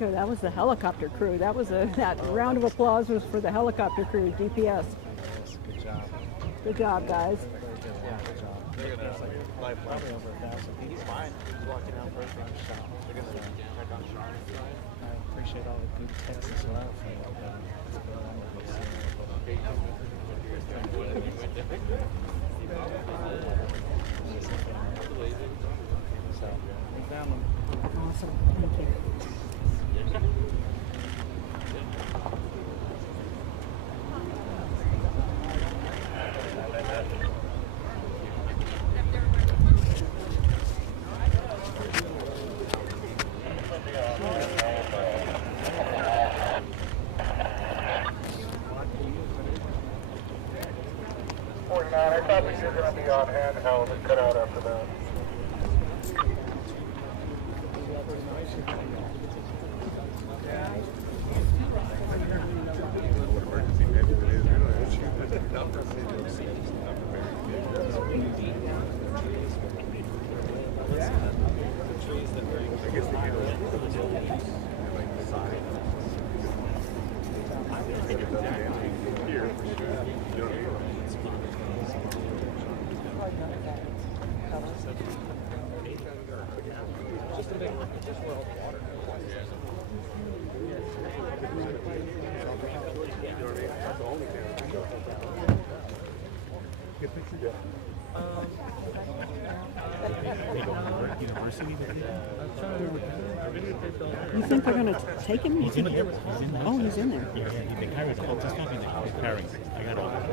Okay, that was the helicopter crew. That was that round of applause was for the helicopter crew, DPS. Yes, good job. Good job, guys. Yeah, good job. There's like probably over 1,000 people. He's fine. He's walking out first on the shot. They're going to check on Sean. I appreciate all the good passes as well from so, we found them. Awesome. Thank you. I thought we were going to be on handheld and cut out after that. You think they're going to take him? He's in there. Oh, he's in there. Yeah, they carry the whole. Just not in the carrying. I got all that.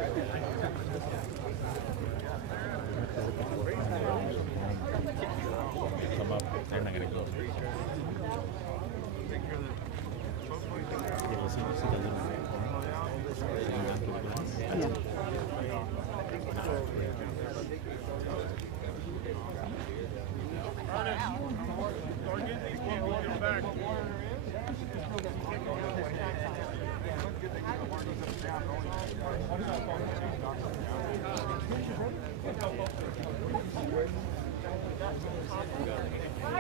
Come up. They're not gonna go. Yeah, we'll see the little.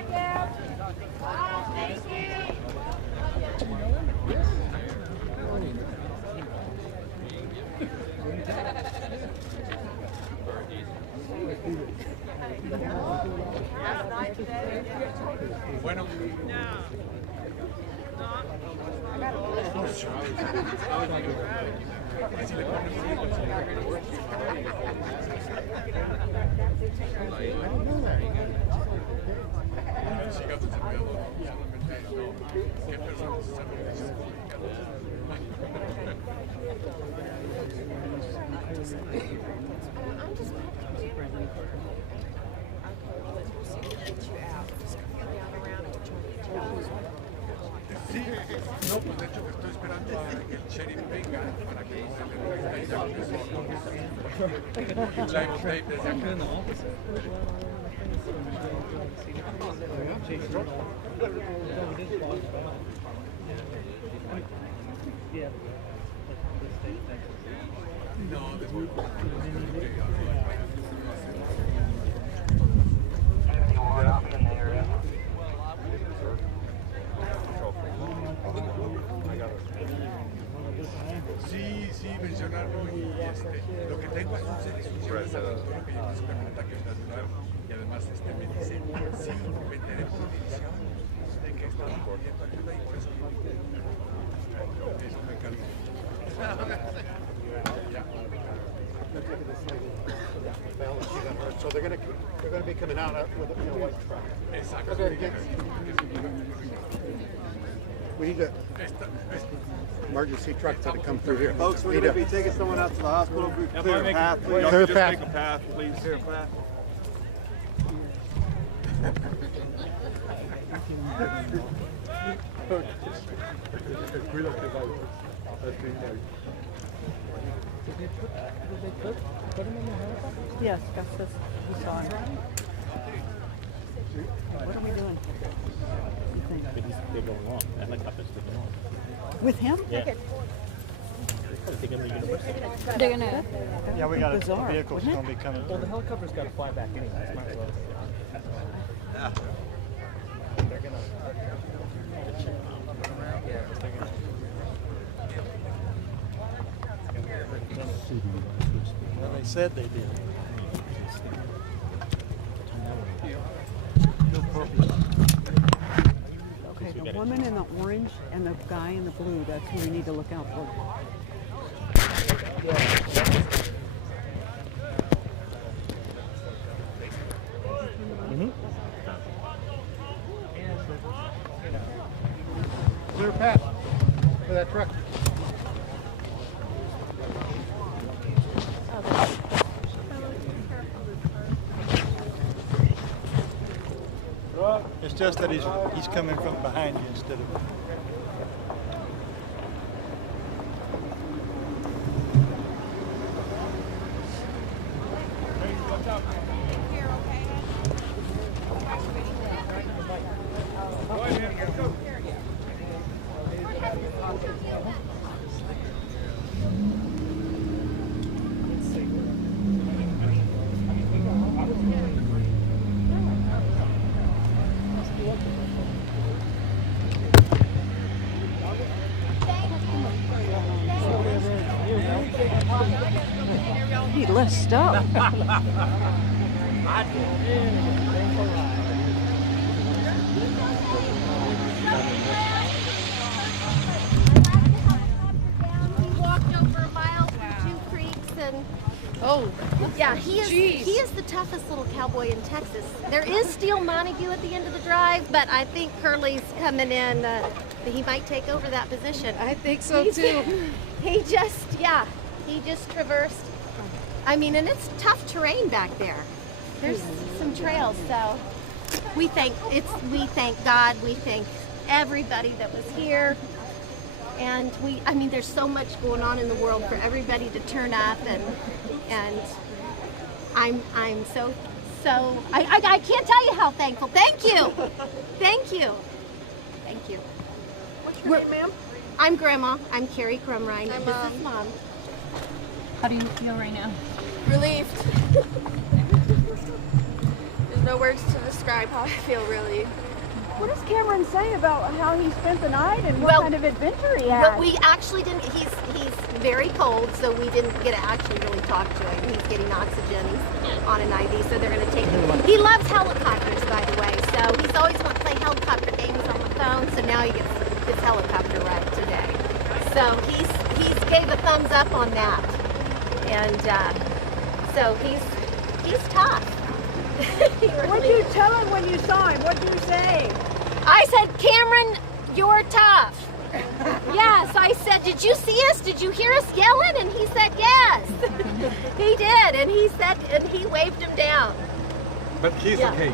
Yeah. Bueno. Sí, no, pues de hecho que estoy esperando a que el sheriff venga para que nos live tape desde acá. No, después. Sí, mencionarlo y lo que tengo es un servicio de esa doctora que yo me pregunta que está nuevo y además me dice, sí, me enteré por división de que estaba pidiendo ayuda y por eso me encanta. So they're going to be coming out with a white truck. Exactly. We need an emergency truck to come through here. Folks, we're going to be taking someone out to the hospital. Clear a path, please. Clear a path. Make a path, please. Clear a path. Yes, that's this. We saw him. What are we doing? They're going wrong. That helicopter's taking off. With him? Yeah. They're going to the university. They're gonna. Yeah, we got a Bizarre, vehicle's wouldn't it? going to be coming. Well, the helicopter's got to fly back anyway. Might as well. They're going to. said they did. Okay, the woman in the orange and the guy in the blue, that's who we need to look out for. Clear path for that truck. It's just that he's coming from behind you instead of. He lifts stuff. He walked over a mile through 2 creeks and yeah, he is the toughest little cowboy in Texas. There is still Montague at the end of the drive, but I think Curly's coming in. He might take over that position. I think so too. He just traversed. I mean, and it's tough terrain back there. There's some trails, so we thank God, we thank everybody that was here. And I mean, there's so much going on in the world for everybody to turn up, and I'm so I can't tell you how thankful. Thank you, thank you, thank you. What's your name, ma'am? I'm Grandma. I'm Carrie Crumrine. This is Mom. How do you feel right now? Relieved. There's no words to describe how I feel, really. What does Cameron say about how he spent the night and what kind of adventure he had? Well, we actually didn't. He's very cold, so we didn't get to actually really talk to him. He's getting oxygen. He's on an IV, so they're going to take him. He loves helicopters, by the way. So he's always wanted to play helicopter games on the phone. So now he gets his helicopter ride today. So he's gave a thumbs up on that, and so he's tough. What did you tell him when you saw him? What did you say? I said, Cameron, you're tough. Yes, I said, did you see us? Did you hear us yelling? And he said, yes. He did, and he said, and he waved him down. But he's okay.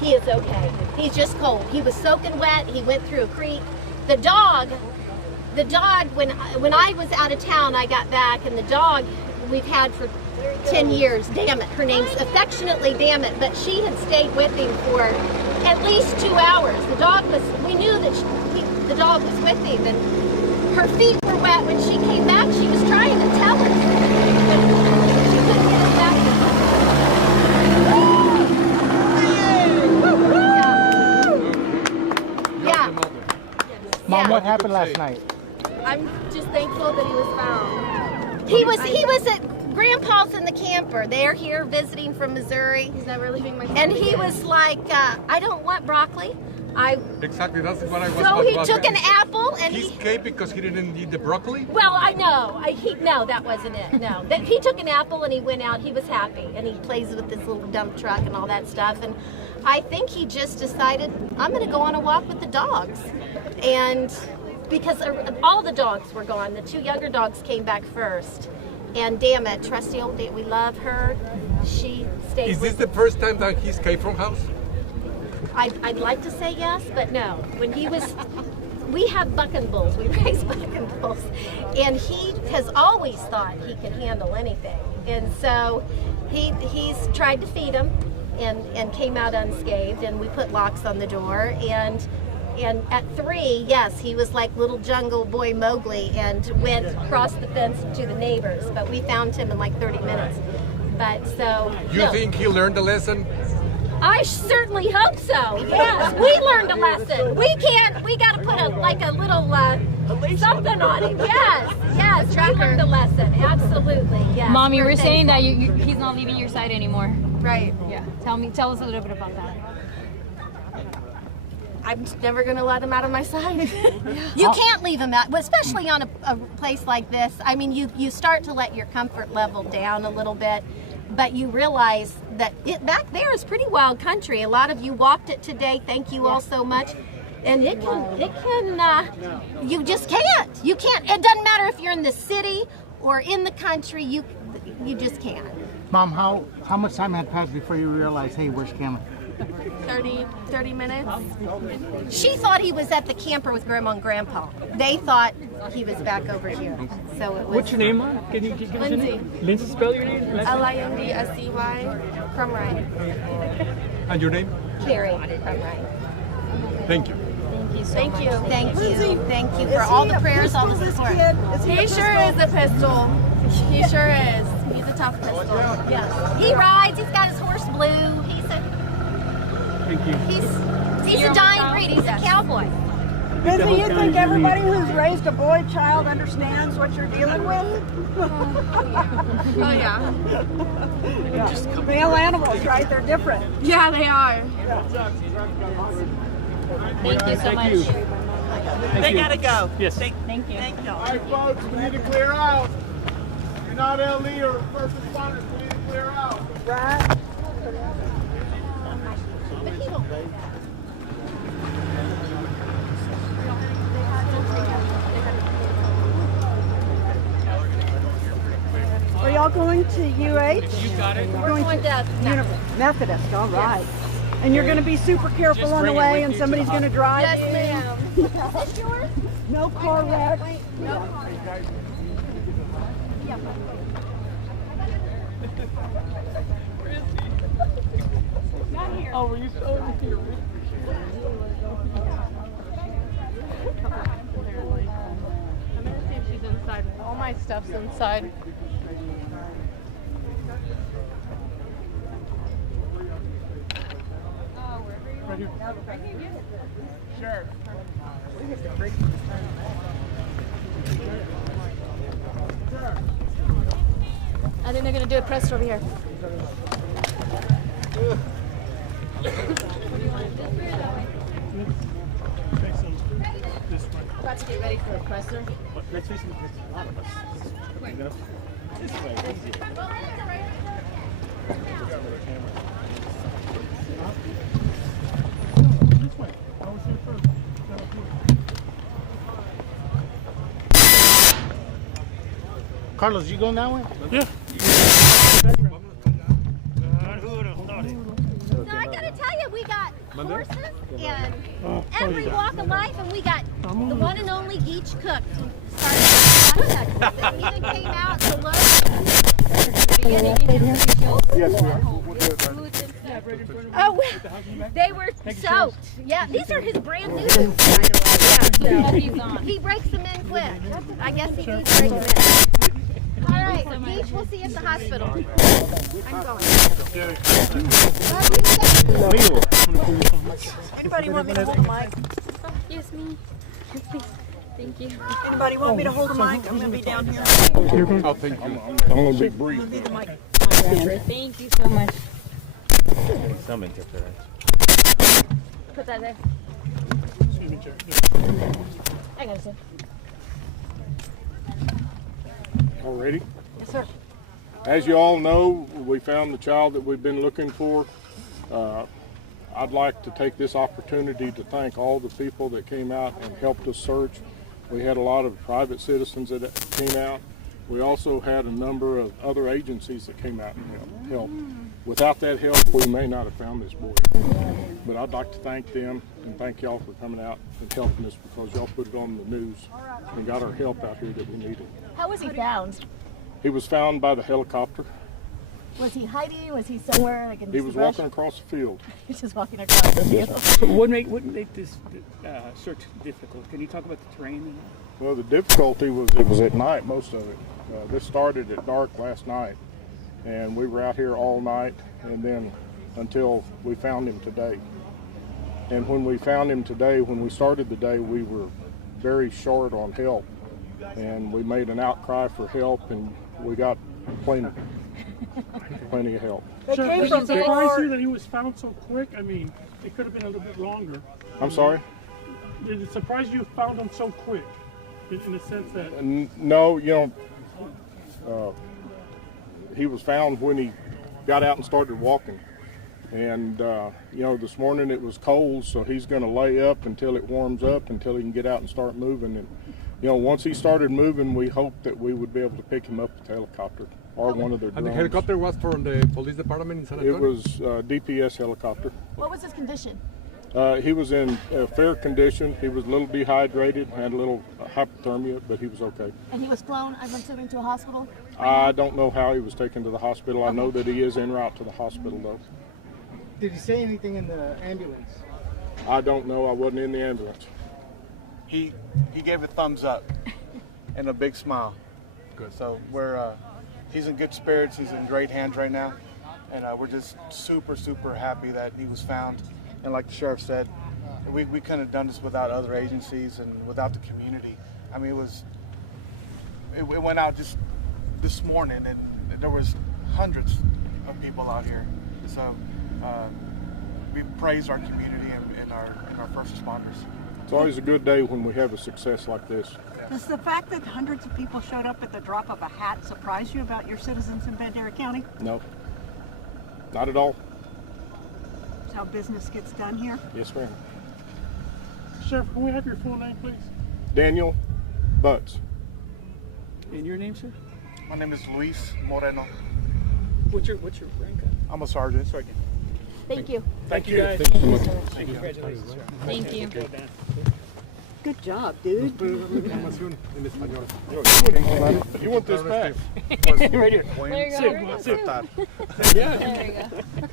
He is okay. He's just cold. He was soaking wet. He went through a creek. The dog, when I was out of town, I got back, and the dog we've had for 10 years, Damn It. Her name's affectionately Damn It, but she had stayed with him for at least 2 hours. We knew that the dog was with him, and her feet were wet. When she came back, she was trying to tell us. She couldn't get us back. Yeah. Mom, what happened last night? I'm just thankful that he was found. He was at Grandpa's in the camper. They're here visiting from Missouri. He's never leaving my And he was like, I don't want broccoli. Exactly, that's what I was So talking he about. took an apple and He escaped because he didn't eat the broccoli? well, I know. No, that wasn't it. No. He took an apple and he went out. He was happy. And he plays with this little dump truck and all that stuff. And I think he just decided, I'm going to go on a walk with the dogs. And because all the dogs were gone. The 2 younger dogs came back first. And Damn It, trusty old Damn, we love her. She stayed Is this with the first time that he escaped from house? I'd like to say yes, but no. When he was, we have bucking bulls. We raise bucking bulls. And he has always thought he could handle anything. And so he's tried to feed them and came out unscathed. And we put locks on the door. And at 3, yes, he was like little jungle boy Mowgli and went across the fence to the neighbors. But we found him in like 30 minutes. But so You think he learned the lesson? I certainly hope so. Yes, we learned a lesson. We got to put a little something on him. Yes, we learned a lesson. Absolutely. Yes. Mom, you were saying that he's not leaving your side anymore. Right. Yeah. Tell us a little bit about that. I'm never gonna let him out of my sight. You can't leave him out, especially on a place like this. I mean, you start to let your comfort level down a little bit, but you realize that back there is pretty wild country. A lot of you walked it today. Thank you all so much. And it can, you just can't. You can't. It doesn't matter if you're in the city or in the country. You just can't. Mom, how much time had passed before you realized, hey, where's Cameron? 30 minutes. She thought he was at the camper with Grandma and Grandpa. They thought he was back over here. So it was. What's your name, Mom? Can you give us your name? Lindsay, spell your name. Lindsey, Crumrine. And your name? Carrie Crumrine. Thank you. Thank you. Thank you for all the prayers, all the support. He sure is a pistol. He sure is. He's a tough pistol. Yes. He rides. He's got his horse Blue. Thank you. He's a dying breed. He's a cowboy. Lindsay, you think everybody who's raised a boy child understands what you're dealing with? Oh yeah. Male animals, right? They're different. Yeah, they are. Thank you so much. They gotta go. Yes. Thank you. All right, folks, we need to clear out. You're not LE or first responders. We need to clear out. Right. Are y'all going to UH? You got it. We're going to Methodist, all right. And you're going to be super careful on the way, and somebody's going to drive you? Yes, ma'am. Is this yours? No car wrecks? No. Oh, were you so here? I'm gonna see if she's inside. All my stuff's inside. Right here. Sure. I think they're gonna do a press over here. About to get ready for a presser. Let's face it, a lot of us. This way, easier. This way. I was here first. Carlos, you going that way? Yeah. So I gotta tell you, we got horses and every walk of life, and we got the one and only Geach Cook who started contact with us. He even came out to look. Yes, we are. We'll do it right. Oh, they were soaked. Yeah, these are his brand new boots, by the way. Yeah, so he breaks them in quick. I guess he needs to break them in. All right, Geach, we'll see you at the hospital. I'm going. Anybody want me to hold a mic? Yes, me. Please. Thank you. Anybody want me to hold a mic? I'm going to be down here. Oh, thank you. I'm going to be brief. Be the mic. Thank you so much. Some interference. Put that there. I got it. All ready? Yes, sir. As you all know, we found the child that we've been looking for. I'd like to take this opportunity to thank all the people that came out and helped us search. We had a lot of private citizens that came out. We also had a number of other agencies that came out and helped. Without that help, we may not have found this boy. But I'd like to thank them and thank y'all for coming out and helping us, because y'all put it on the news and got our help out here that we needed. How was he found? He was found by the helicopter. Was he hiding? Was he somewhere like in He was walking across the field. He's just walking across the field. What made this search difficult? Can you talk about the terrain? Well, the difficulty was it was at night, most of it. This started at dark last night, and we were out here all night, and then until we found him today. And when we found him today, when we started the day, we were very short on help. And we made an outcry for help, and we got plenty of help. They Sir, came does from it surprise far. you that he was found so quick? I mean, it could have been a little bit longer. I'm sorry? Did it surprise you found him so quick? In the sense that... No, he was found when he got out and started walking. And, this morning it was cold, so he's going to lay up until it warms up, until he can get out and start moving. And, once he started moving, we hoped that we would be able to pick him up with the helicopter or one of their drones. And the helicopter was from the police department in San Antonio? It was DPS helicopter. What was his condition? He was in fair condition. He was a little dehydrated, had a little hypothermia, but he was okay. And he was flown, I'm assuming, to a hospital? I don't know how he was taken to the hospital. I know that he is en route to the hospital, though. Did he say anything in the ambulance? I don't know. I wasn't in the ambulance. He gave a thumbs up and a big smile. Good. So he's in good spirits. He's in great hands right now, and we're just super, super happy that he was found. And like the sheriff said, we couldn't have done this without other agencies and without the community. I mean, it went out just this morning, and there was hundreds of people out here. So we praise our community and our first responders. It's always a good day when we have a success like this. Does the fact that hundreds of people showed up at the drop of a hat surprise you about your citizens in Bandera County? No, not at all. That's how business gets done here? Yes, ma'am. Sheriff, can we have your full name, please? Daniel Butts. And your name, sir? My name is Luis Moreno. What's your rank? I'm a sergeant. Thank you. Thank you, guys. Thank you so much. Congratulations, sir. Thank you. Well done. Good job, dude. Información en español. You want this back? Right here. There you go. Sit. There you go.